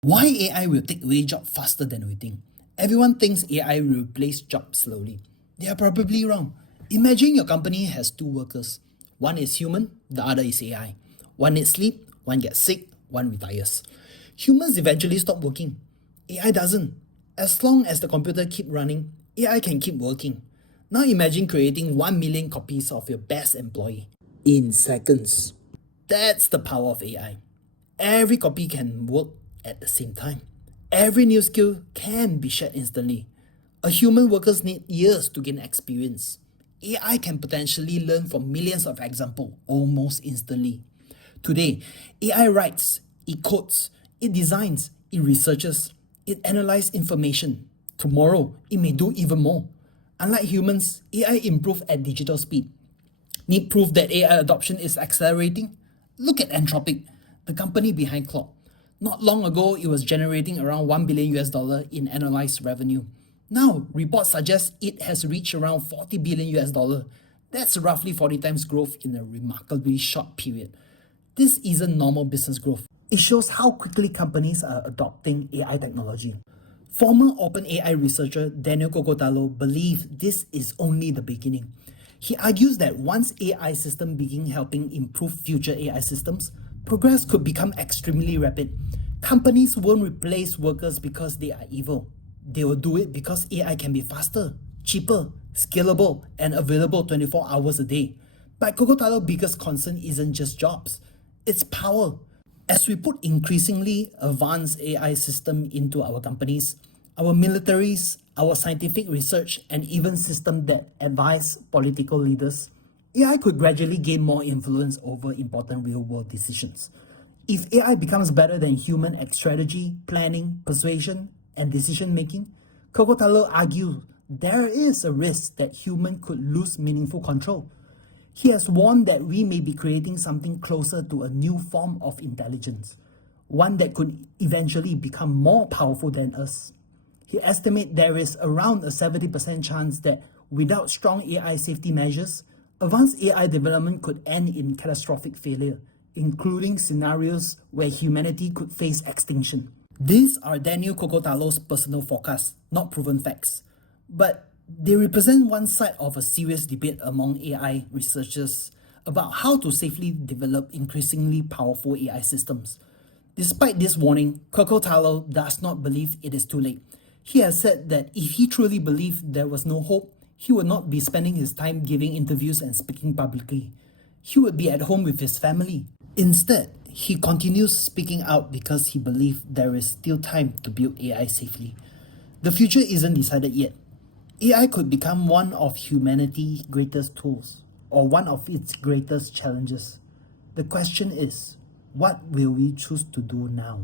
Why AI will take away jobs faster than we think? Everyone thinks AI will replace jobs slowly. They are probably wrong. Imagine your company has two workers. One is human, the other is AI. One needs sleep, one gets sick, one retires. Humans eventually stop working. AI doesn't. As long as the computer keep running, AI can keep working. Now imagine creating 1 million copies of your best employee in seconds. That's the power of AI. Every copy can work at the same time. Every new skill can be shared instantly. A human workers need years to gain experience. AI can potentially learn from millions of examples almost instantly. Today, AI writes, it codes, it designs, it researches, it analyzes information. Tomorrow, it may do even more. Unlike humans, AI improve at digital speed. Need proof that AI adoption is accelerating? Look at Anthropic, the company behind Claude. Not long ago, it was generating around $1 billion in annualized revenue. Now, reports suggest it has reached around $40 billion. That's roughly 40 times growth in a remarkably short period. This isn't normal business growth. It shows how quickly companies are adopting AI technology. Former OpenAI researcher Daniel Kokotajlo believes this is only the beginning. He argues that once AI systems begin helping improve future AI systems, progress could become extremely rapid. Companies won't replace workers because they are evil. They will do it because AI can be faster, cheaper, scalable, and available 24 hours a day. But Kokotajlo's biggest concern isn't just jobs, it's power. As we put increasingly advanced AI systems into our companies, our militaries, our scientific research, and even systems that advise political leaders, AI could gradually gain more influence over important real-world decisions. If AI becomes better than human at strategy, planning, persuasion, and decision-making, Kokotajlo argues there is a risk that humans could lose meaningful control. He has warned that we may be creating something closer to a new form of intelligence, one that could eventually become more powerful than us. He estimates there is around a 70% chance that without strong AI safety measures, advanced AI development could end in catastrophic failure, including scenarios where humanity could face extinction. These are Daniel Kokotajlo's personal forecasts, not proven facts. But they represent one side of a serious debate among AI researchers about how to safely develop increasingly powerful AI systems. Despite this warning, Kokotajlo does not believe it is too late. He has said that if he truly believed there was no hope, he would not be spending his time giving interviews and speaking publicly. He would be at home with his family. Instead, he continues speaking out because he believes there is still time to build AI safely. The future isn't decided yet. AI could become one of humanity's greatest tools, or one of its greatest challenges. The question is, what will we choose to do now?